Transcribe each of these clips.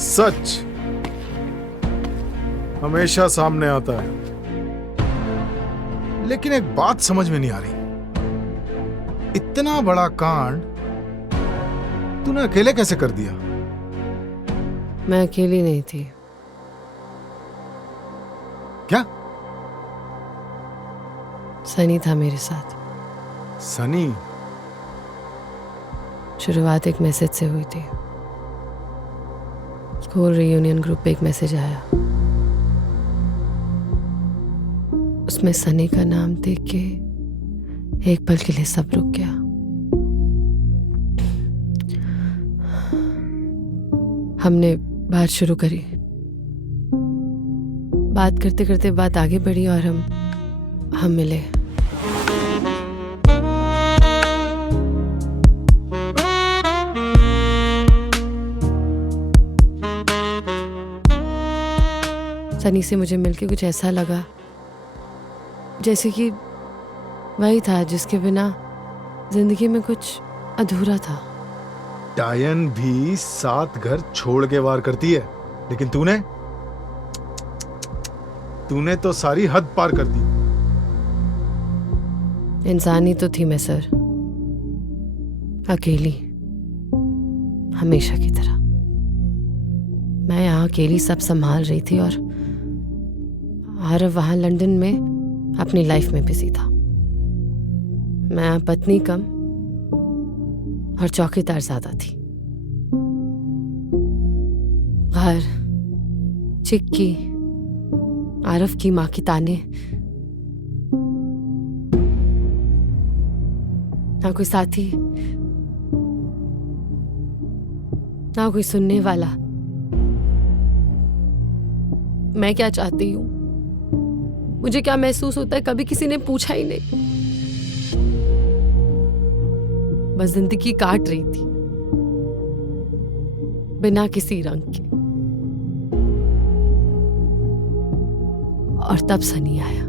सच हमेशा सामने आता है, लेकिन एक बात समझ में नहीं आ रही, इतना बड़ा कांड तूने अकेले कैसे कर दिया? मैं अकेली नहीं थी। क्या? सनी था मेरे साथ। सनी? शुरुआत एक मैसेज से हुई थी। स्कूल रियूनियन ग्रुप पे एक मैसेज आया, उसमें सनी का नाम देख के एक पल के लिए सब रुक गया। हमने बात शुरू करी, बात करते करते बात आगे बढ़ी और हम मिले। सनी से मुझे मिलके कुछ ऐसा लगा जैसे कि वही था जिसके बिना जिंदगी में कुछ अधूरा था। डायन भी 7 घर छोड़ के वार करती है, लेकिन तूने तो सारी हद पार कर दी। इंसान ही तो थी मैं सर, अकेली, हमेशा की तरह। मैं यहाँ अकेली सब संभाल रही थी और आरव वहां लंदन में अपनी लाइफ में बिजी था। मैं यहाँ पत्नी कम और चौकीदार ज्यादा थी। घर, चिक्की, आरव की माँ की ताने, ना कोई साथी, ना कोई सुनने वाला। मैं क्या चाहती हूँ, मुझे क्या महसूस होता है, कभी किसी ने पूछा ही नहीं। बस जिंदगी काट रही थी बिना किसी रंग के। और तब सनी आया,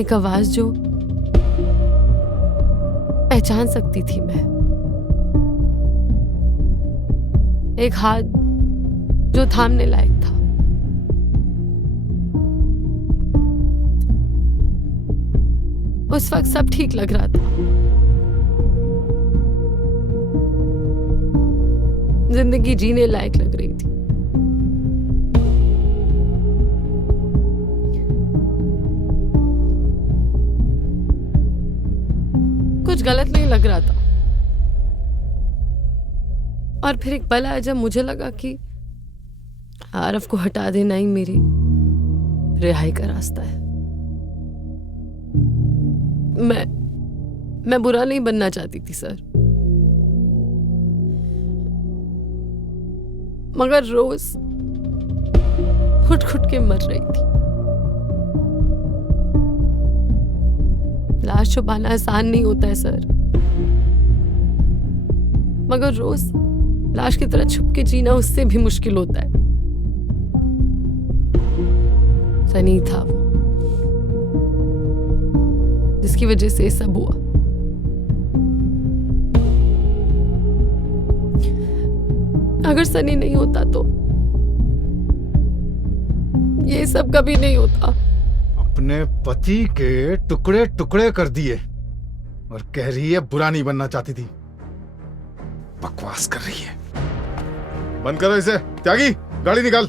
एक आवाज जो पहचान सकती थी मैं, एक हाथ जो थामने लायक था। उस वक्त सब ठीक लग रहा था, जिंदगी जीने लायक लग रही थी। कुछ गलत नहीं लग रहा था। और फिर एक पल आया जब मुझे लगा कि आरव को हटा देना ही मेरी रिहाई का रास्ता है। मैं बुरा नहीं बनना चाहती थी सर, मगर रोज घुट के मर रही थी। लाश छुपाना आसान नहीं होता है सर, मगर रोज लाश की तरह छुप के जीना उससे भी मुश्किल होता है। सनी था वो जिसकी वजह से सब हुआ। अगर सनी नहीं होता तो ये सब कभी नहीं होता। अपने पति के टुकड़े टुकड़े कर दिए और कह रही है बुरा नहीं बनना चाहती थी। बकवास कर रही है। बंद करो इसे। त्यागी, गाड़ी निकाल।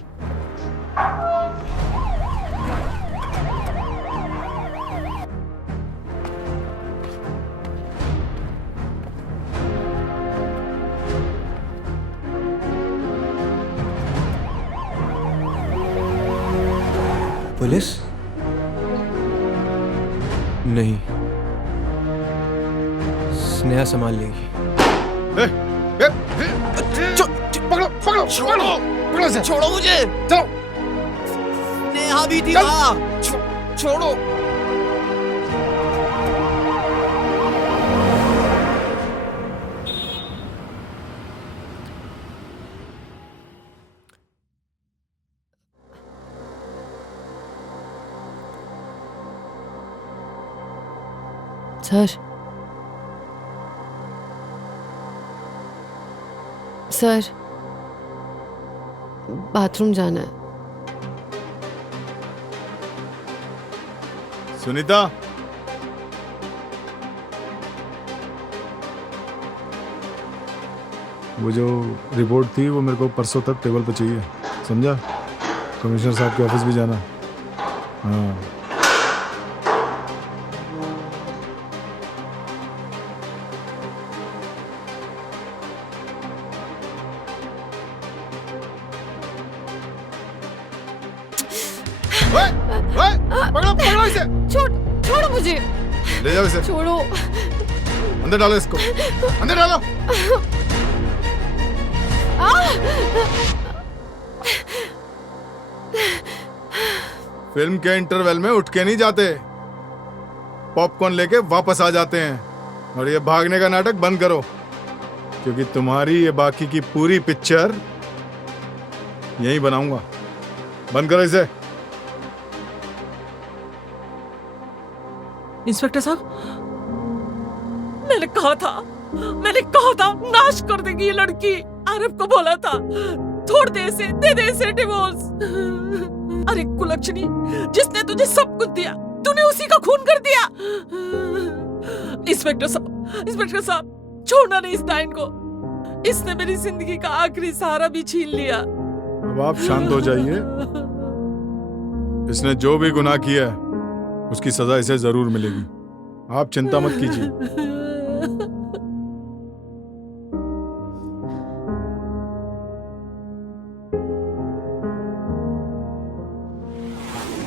पुलिस? नहीं, स्नेहा संभाल लेगी। पकड़ो पकड़ो पकड़ो पकड़ो से। छोड़ो मुझे। चलो। स्नेहा भी थी वहाँ। छोड़ो। सर, बाथरूम जाना है। सुनीता, वो जो रिपोर्ट थी वो मेरे को परसों तक टेबल पे चाहिए, समझा? कमिश्नर साहब के ऑफिस भी जाना। हाँ, पकड़ो पकड़ो इसे। छोड़ो मुझे, ले जाओ इसे, छोड़ो। अंदर डालो इसको, अंदर डालो। फिल्म के इंटरवल में उठ के नहीं जाते, पॉपकॉर्न लेके वापस आ जाते हैं। और ये भागने का नाटक बंद करो, क्योंकि तुम्हारी ये बाकी की पूरी पिक्चर यहीं बनाऊंगा। बंद करो इसे। इंस्पेक्टर साहब, मैंने कहा था नाश कर देगी ये लड़की। आरव को बोला था छोड़ दे इसे, दे दे इसे डिवोर्स। अरे कुलक्षणी, जिसने तुझे सब कुछ दिया तूने उसी का खून कर दिया। इंस्पेक्टर साहब छोड़ना नहीं इस डाइन को, इसने मेरी जिंदगी का आखिरी सहारा भी छीन लिया। अब आप शांत हो जाइए। इसने जो भी गुनाह किया है उसकी सजा इसे जरूर मिलेगी, आप चिंता मत कीजिए।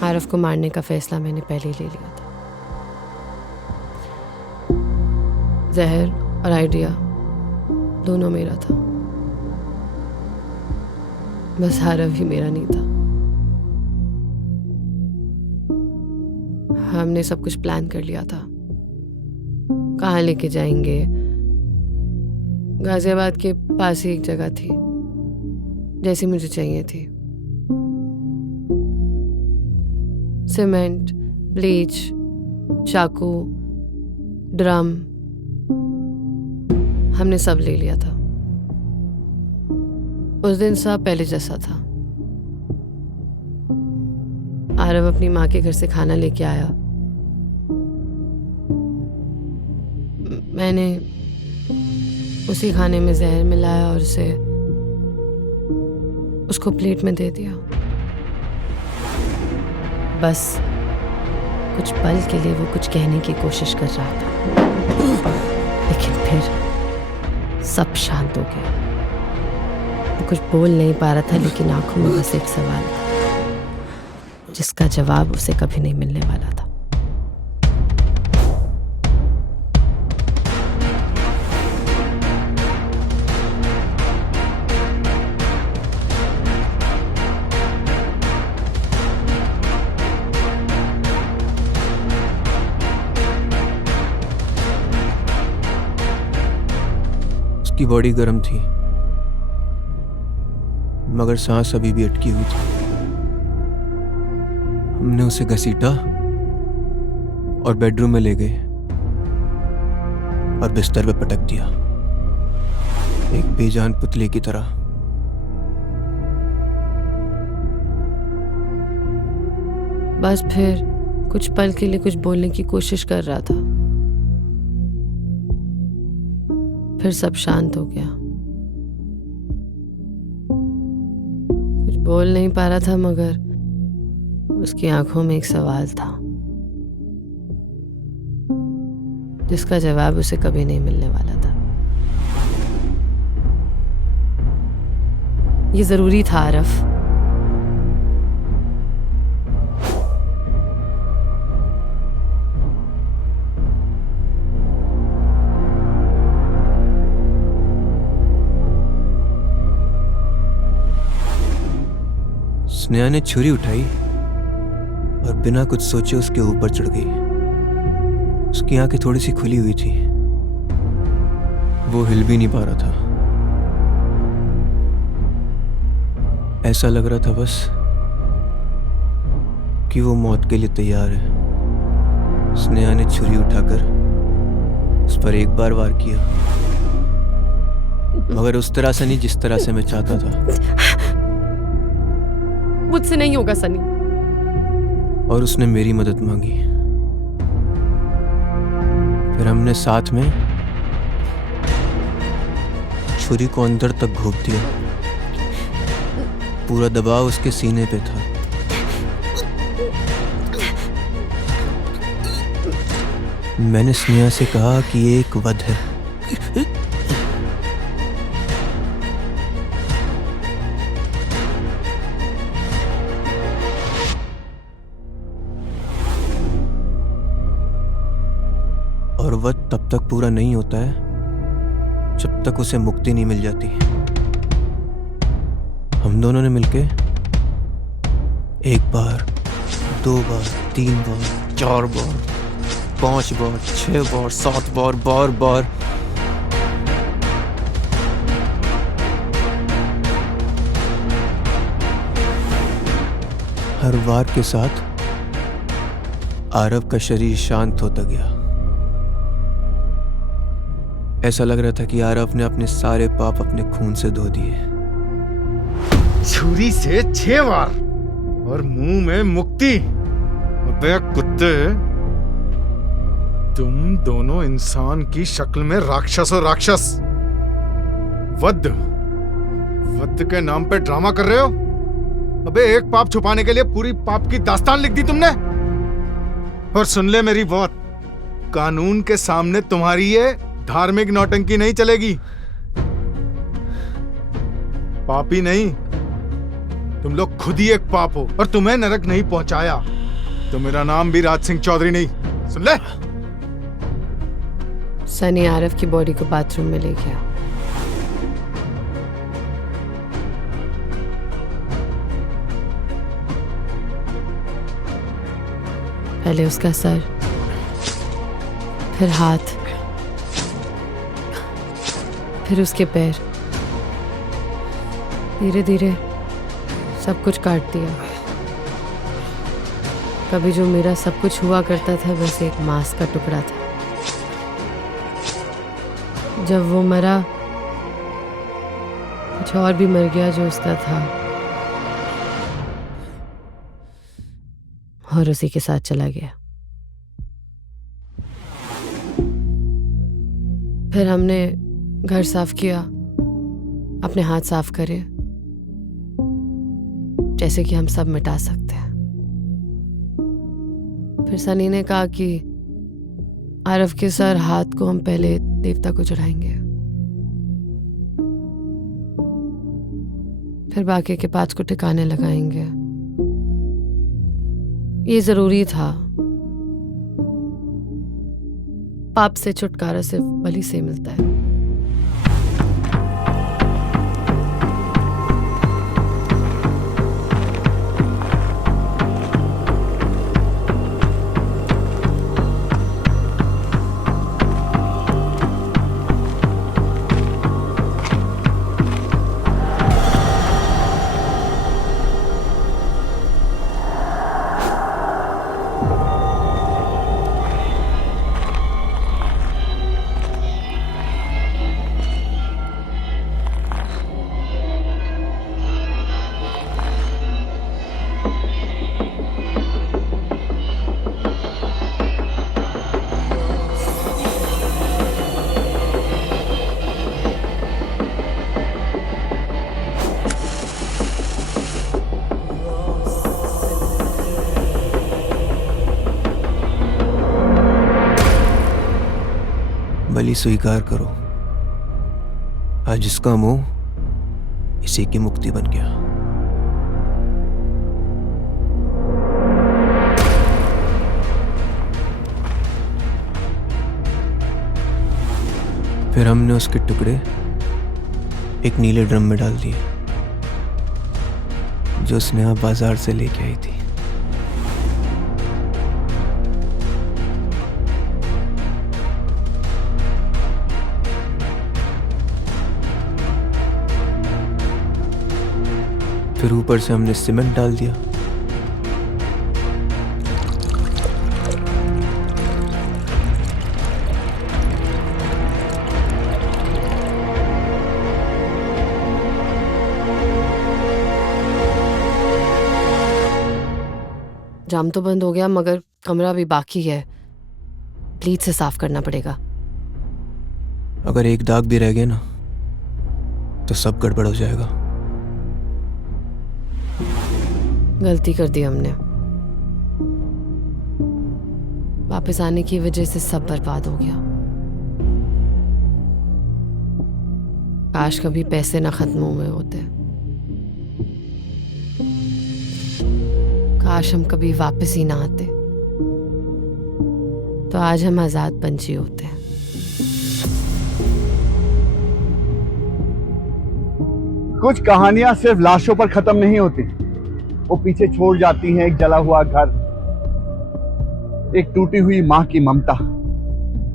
आरव को मारने का फैसला मैंने पहले ही ले लिया था। जहर और आइडिया दोनों मेरा था, बस आरव ही मेरा नहीं था। हमने सब कुछ प्लान कर लिया था, कहाँ लेके जाएंगे। गाजियाबाद के पास ही एक जगह थी जैसी मुझे चाहिए थी। सीमेंट, ब्लीच, चाकू, ड्रम, हमने सब ले लिया था। उस दिन सब पहले जैसा था। आरव अपनी माँ के घर से खाना लेके आया। मैंने उसी खाने में जहर मिलाया और उसे उसको प्लेट में दे दिया। बस कुछ पल के लिए वो कुछ कहने की कोशिश कर रहा था, लेकिन फिर सब शांत हो गया। वो कुछ बोल नहीं पा रहा था, लेकिन आंखों में बस एक सवाल था जिसका जवाब उसे कभी नहीं मिलने वाला था। उसकी बॉडी गर्म थी, मगर सांस अभी भी अटकी हुई थी। हमने उसे घसीटा और बेडरूम में ले गए और बिस्तर पे पटक दिया, एक बेजान पुतले की तरह। बस फिर कुछ पल के लिए कुछ बोलने की कोशिश कर रहा था, फिर सब शांत हो गया। कुछ बोल नहीं पा रहा था, मगर उसकी आंखों में एक सवाल था जिसका जवाब उसे कभी नहीं मिलने वाला था। ये जरूरी था आरफ। स्नेहा ने छुरी उठाई और बिना कुछ सोचे उसके ऊपर चढ़ गई। उसकी आंखें थोड़ी सी खुली हुई थी, वो हिल भी नहीं पा रहा था। ऐसा लग रहा था बस कि वो मौत के लिए तैयार है। स्नेहा ने छुरी उठाकर उस पर एक बार वार किया, मगर उस तरह से नहीं जिस तरह से मैं चाहता था। मुझसे नहीं होगा सनी। और उसने मेरी मदद मांगी। फिर हमने साथ में छुरी को अंदर तक घोंप दिया। पूरा दबाव उसके सीने पे था। मैंने स्नेहा से कहा कि ये एक वध है। और वध तब तक पूरा नहीं होता है जब तक उसे मुक्ति नहीं मिल जाती। हम दोनों ने मिलके 1 बार, 2 बार, 3 बार, 4 बार, 5 बार, 6 बार, 7 बार, बार बार हर वार के साथ आरव का शरीर शांत होता गया। ऐसा लग रहा था कि आरव ने अपने सारे पाप अपने खून से धो दिए। छुरी से 6 बार और मुंह में मुक्ति। अबे कुत्ते, तुम दोनों इंसान की शक्ल में राक्षस और राक्षस। वध के नाम पे ड्रामा कर रहे हो। अबे एक पाप छुपाने के लिए पूरी पाप की दास्तान लिख दी तुमने। और सुन ले मेरी बात, कानून के सामने तुम्हारी ये धार्मिक नौटंकी नहीं चलेगी। पापी नहीं, तुम लोग खुद ही एक पाप हो। और तुम्हें नरक नहीं पहुंचाया तो मेरा नाम भी राज सिंह चौधरी नहीं। सुन ले। सनी आरव की बॉडी को बाथरूम में ले गया। पहले उसका सर, फिर हाथ, फिर उसके पैर। धीरे धीरे सब कुछ काट दिया। कभी जो मेरा सब कुछ हुआ करता था बस एक मांस का टुकड़ा था। जब वो मरा कुछ और भी मर गया जो उसका था, और उसी के साथ चला गया। फिर हमने घर साफ किया, अपने हाथ साफ करे, जैसे कि हम सब मिटा सकते हैं। फिर सनी ने कहा कि आरव के सर हाथ को हम पहले देवता को चढ़ाएंगे, फिर बाकी के पार्ट्स को ठिकाने लगाएंगे। ये जरूरी था। पाप से छुटकारा सिर्फ बलि से मिलता है। बलि स्वीकार करो, आज जिसका मुंह इसी की मुक्ति बन गया। फिर हमने उसके टुकड़े एक नीले ड्रम में डाल दिए जो स्नेहा बाजार से लेके आई थी। फिर ऊपर से हमने सीमेंट डाल दिया। जाम तो बंद हो गया मगर कमरा भी बाकी है, ब्लीच से साफ करना पड़ेगा। अगर एक दाग भी रह गया ना तो सब गड़बड़ हो जाएगा। गलती कर दी हमने, वापस आने की वजह से सब बर्बाद हो गया। काश कभी पैसे ना खत्म हुए होते, काश हम कभी वापस ही ना आते, तो आज हम आजाद पंछी होते। कुछ कहानियां सिर्फ लाशों पर खत्म नहीं होती, वो पीछे छोड़ जाती हैं एक जला हुआ घर, एक टूटी हुई मां की ममता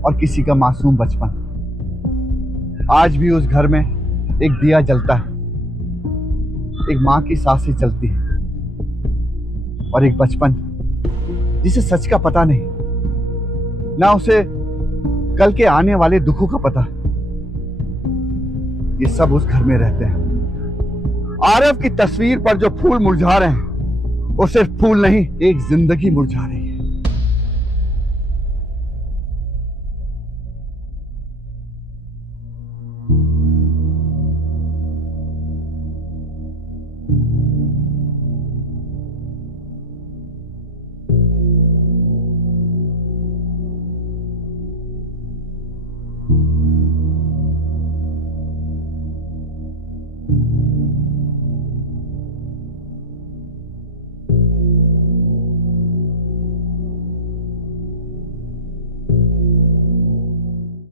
और किसी का मासूम बचपन। आज भी उस घर में एक दिया जलता है, एक मां की सांसें चलती है और एक बचपन जिसे सच का पता नहीं, ना उसे कल के आने वाले दुखों का पता। ये सब उस घर में रहते हैं। आरव की तस्वीर पर जो फूल मुरझा रहे हैं वो सिर्फ फूल नहीं, एक जिंदगी मुरझा रही है।